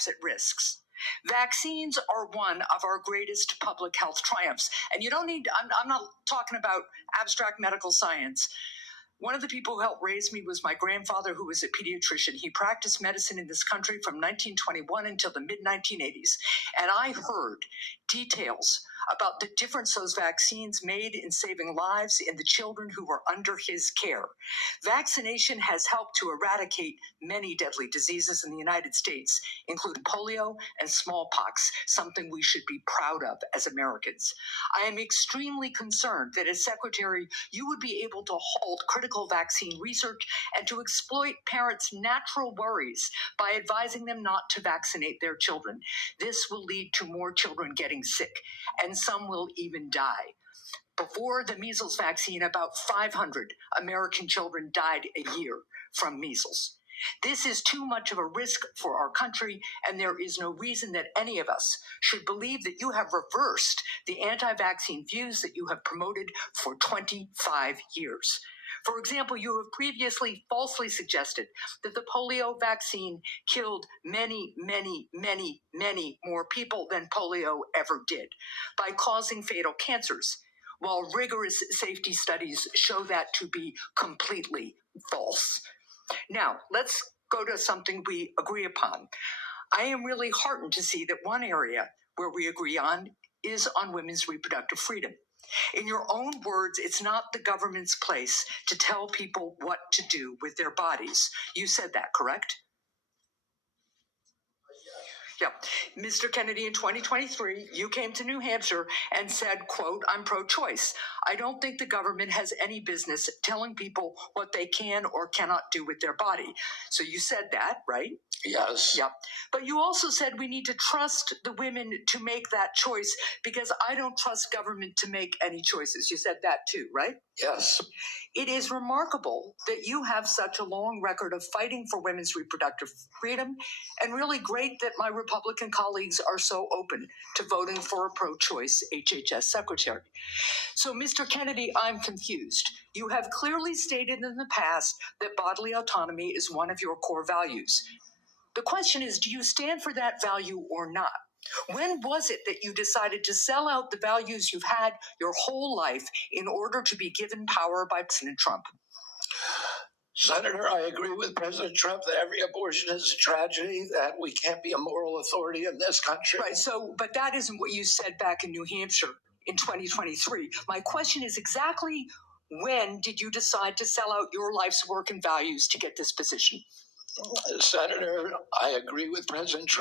lives at risks. Vaccines are one of our greatest public health triumphs. And you don't need, I'm not talking about abstract medical science. One of the people who helped raise me was my grandfather, who was a pediatrician. He practiced medicine in this country from 1921 until the mid-1980s. And I heard details about the difference those vaccines made in saving lives in the children who were under his care. Vaccination has helped to eradicate many deadly diseases in the United States, including polio and smallpox, something we should be proud of as Americans. I am extremely concerned that as Secretary, you would be able to halt critical vaccine research and to exploit parents' natural worries by advising them not to vaccinate their children. This will lead to more children getting sick, and some will even die. Before the measles vaccine, about 500 American children died a year from measles. This is too much of a risk for our country, and there is no reason that any of us should believe that you have reversed the anti-vaccine views that you have promoted for 25 years. For example, you have previously falsely suggested that the polio vaccine killed many, many, many, many more people than polio ever did by causing fatal cancers, while rigorous safety studies show that to be completely false. Now, let's go to something we agree upon. I am really heartened to see that one area where we agree on is on women's reproductive freedom. In your own words, it's not the government's place to tell people what to do with their bodies. You said that, correct? Yeah. Mr. Kennedy, in 2023, you came to New Hampshire and said, quote, I'm pro-choice. I don't think the government has any business telling people what they can or cannot do with their body. So you said that, right? Yes. Yep. But you also said we need to trust the women to make that choice because I don't trust government to make any choices. You said that too, right? Yes. It is remarkable that you have such a long record of fighting for women's reproductive freedom, and really great that my Republican colleagues are so open to voting for a pro-choice HHS secretary. So, Mr. Kennedy, I'm confused. You have clearly stated in the past that bodily autonomy is one of your core values. The question is, do you stand for that value or not? When was it that you decided to sell out the values you've had your whole life in order to be given power by President Trump? Senator, I agree with President Trump that every abortion is a tragedy, that we can't be a moral authority in this country. Right, but that isn't what you said back in New Hampshire in 2023. My question is exactly when did you decide to sell out your life's work and values to get this position? Senator, I agree with President Trump.